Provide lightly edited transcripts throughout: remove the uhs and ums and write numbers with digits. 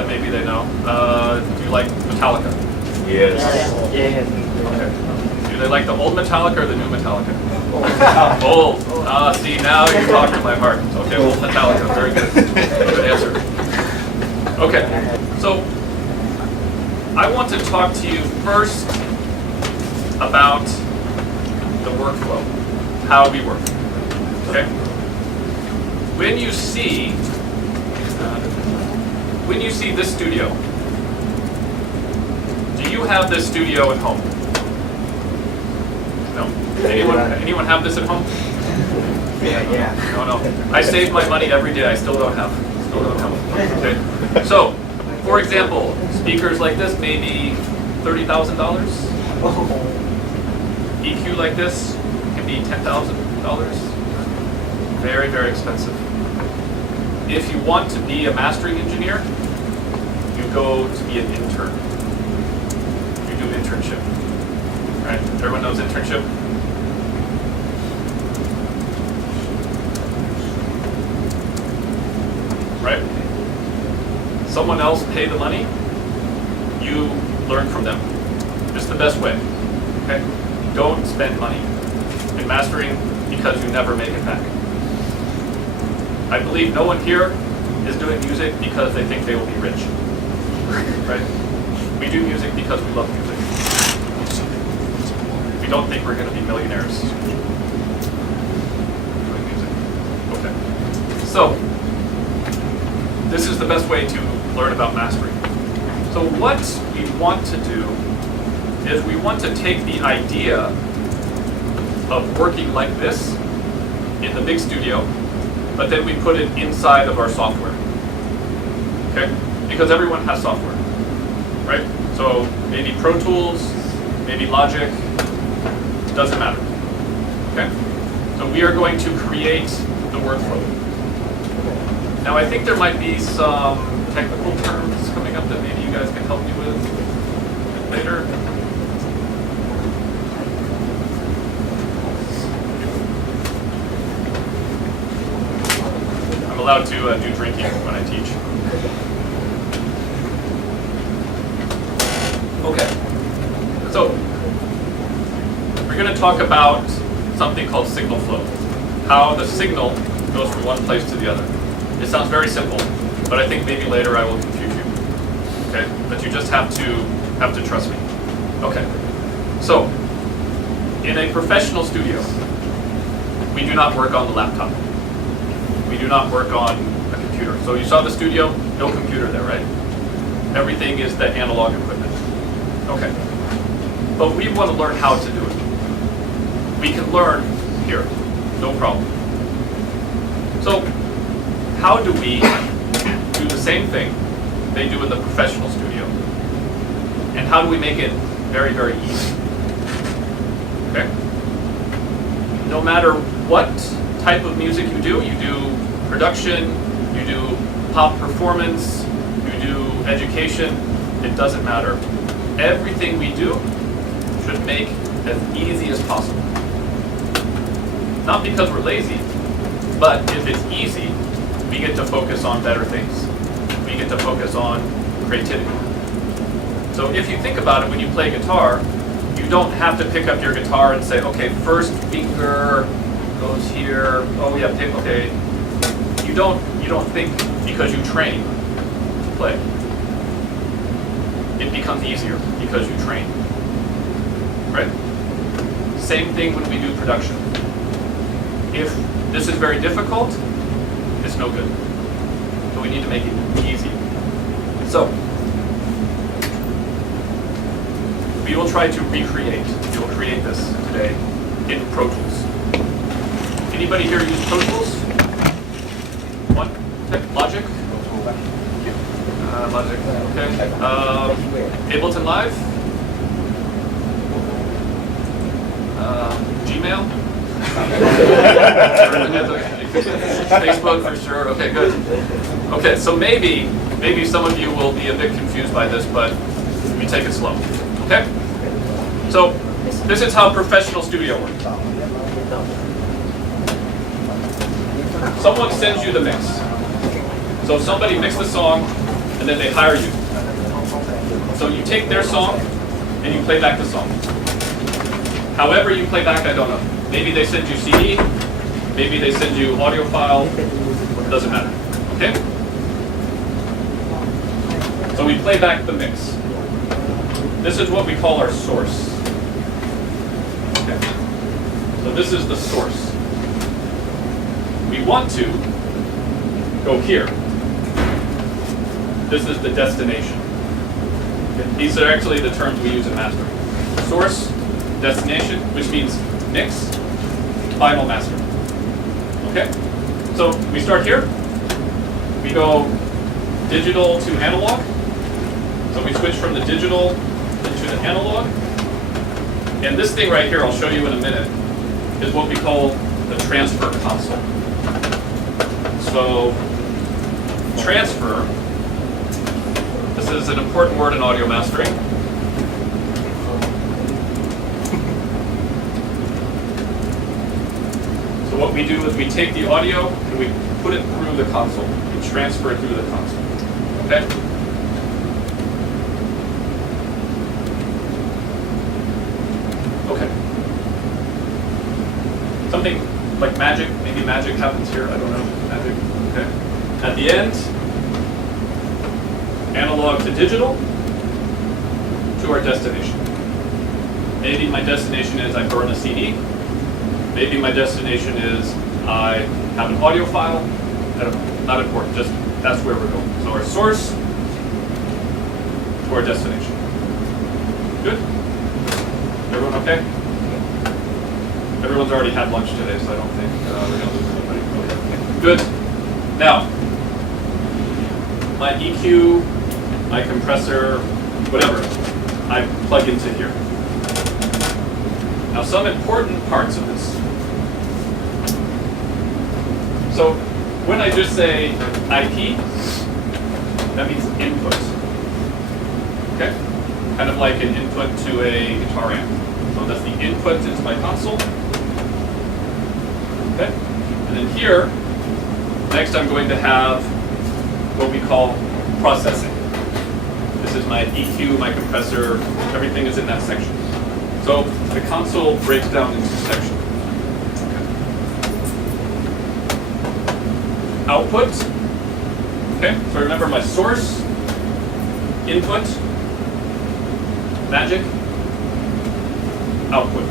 that maybe they know. Do you like Metallica? Yes. Okay. Do they like the old Metallica or the new Metallica? Old. See, now you're talking to my heart. Okay, old Metallica. Very good. Good answer. Okay. So, I want to talk to you first about the workflow, how we work. Okay. When you see this studio, do you have this studio at home? No. Anyone have this at home? Yeah. No. I save my money every day. I still don't have. Okay. So, for example, speakers like this, maybe $30,000. EQ like this can be $10,000. Very, very expensive. If you want to be a mastering engineer, you go to be an intern. You do internship. Right? Everyone knows internship? Right? Someone else pay the money, you learn from them. It's the best way. Okay? Don't spend money in mastering because you never make it back. I believe no one here is doing music because they think they will be rich. Right? We do music because we love music. We don't think we're going to be millionaires doing music. Okay. So, this is the best way to learn about mastering. So what we want to do is we want to take the idea of working like this in the big studio, but then we put it inside of our software. Okay? Because everyone has software, right? So maybe Pro Tools, maybe Logic, doesn't matter. Okay? So we are going to create the workflow. Now I think there might be some technical terms coming up that maybe you guys can help me with later. I'm allowed to do drinking when I teach. Okay, so we're going to talk about something called signal flow, how the signal goes from one place to the other. It sounds very simple, but I think maybe later I will confuse you. Okay, but you just have to trust me. Okay, so in a professional studio, we do not work on the laptop. We do not work on a computer. So you saw the studio, no computer there, right? Everything is the analog equipment. Okay, but we want to learn how to do it. We can learn here, no problem. So how do we do the same thing they do in the professional studio? And how do we make it very, very easy? Okay? No matter what type of music you do production, you do pop performance, you do education, it doesn't matter. Everything we do should make as easy as possible. Not because we're lazy, but if it's easy, we get to focus on better things. We get to focus on creativity. So if you think about it, when you play guitar, you don't have to pick up your guitar and say, okay, first finger goes here. Oh yeah, pick. Okay. You don't think because you train to play. It becomes easier because you train. Right? Same thing when we do production. If this is very difficult, it's no good. So we need to make it easy. So we will try to recreate. We will create this today in Pro Tools. Anybody here use Pro Tools? One? Okay. Logic? Logic. Okay. Ableton Live? Gmail? Facebook for sure. Okay, good. Okay, so maybe some of you will be a bit confused by this, but we take it slow. Okay? So this is how professional studio works. Someone sends you the mix. So somebody mixed the song, and then they hire you. So you take their song and you play back the song. However you play back, I don't know. Maybe they send you CD, maybe they send you audio file, doesn't matter, okay? So we play back the mix. This is what we call our source. Okay. So this is the source. We want to go here. This is the destination. Okay. These are actually the terms we use in mastering. Source, destination, which means mix, final master. Okay? So we start here. We go digital to analog. So we switch from the digital into the analog. And this thing right here, I'll show you in a minute, is what we call the transfer console. So transfer, this is an important word in audio mastering. So what we do is we take the audio and we put it through the console. We transfer it through the console. Okay? Okay. Something like magic, maybe magic happens here, I don't know. Magic, okay. At the end, analog to digital to our destination. Maybe my destination is I burn a CD. Maybe my destination is I have an audio file. I don't know, not important, just that's where we're going. So our source to our destination. Good? Everyone okay? Everyone's already had lunch today, so I don't think we're going to lose anybody. Okay. Good. Now, my EQ, my compressor, whatever, I plug into here. Now, some important parts of this. So, when I just say IP, that means input. Okay? Kind of like an input to a guitar amp. So that's the input into my console. Okay? And then here, next I'm going to have what we call processing. This is my EQ, my compressor, everything is in that section. So the console breaks down into sections. Output. Okay, so remember my source, input, magic, output.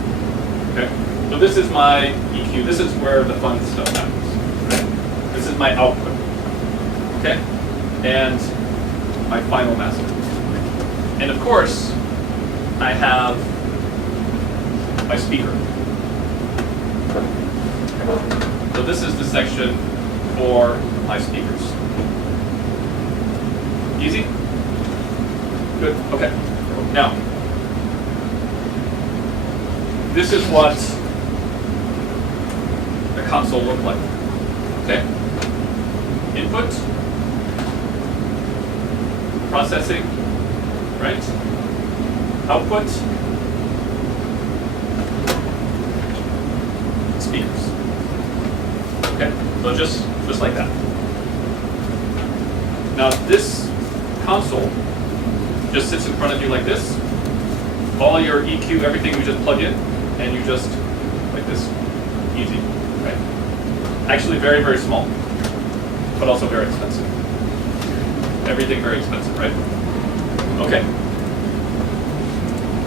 Okay, so this is my EQ. This is where the fun stuff happens. Right? This is my output. Okay, and my final master. And of course, I have my speaker. So this is the section for my speakers. Easy? Good, okay. Now, this is what the console looked like. Okay? Input, processing, right? Output, speakers. Okay? So just like that. Now this console just sits in front of you like this. All your EQ, everything you just plug in, and you just, like this, easy, right? Actually very, very small, but also very expensive. Everything very expensive, right? Okay.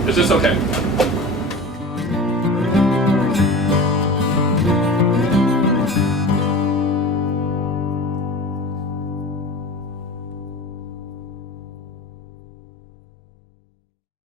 Is this okay?